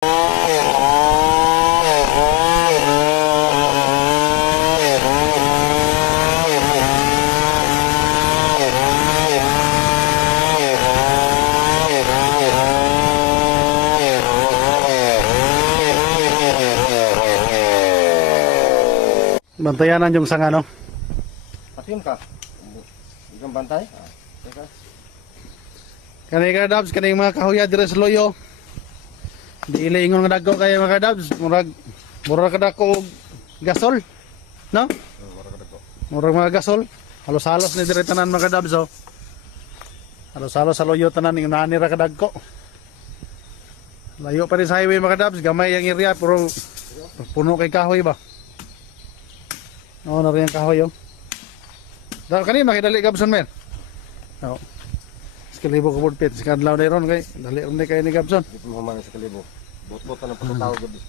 Bantayanan yung sang ano. Patim ka. Ikan bantay. Teka. Kani ka dabs, kani mga kahuya dire sa loyo. Di ilingon nga dagko kay mga dabs, murag kadako og gasol. No? Murag mga gasol. Halos-halos ni dire tanan mga dabs oh. Halos-halos sa loyo tanan ning nani ra kadagko. Layo pa rin sa highway mga dabs, gamay ang area pero puno kay kahoy ba. Oo, na rin ang kahoy oh. Dahil kanina makidali Gabson men. Oo. Kalibo ko board pit, sa kadlaw na ron kay dali ron kay ni Gabson. Di pa mamang sa kalibo. Bot-bot na patataw gud sa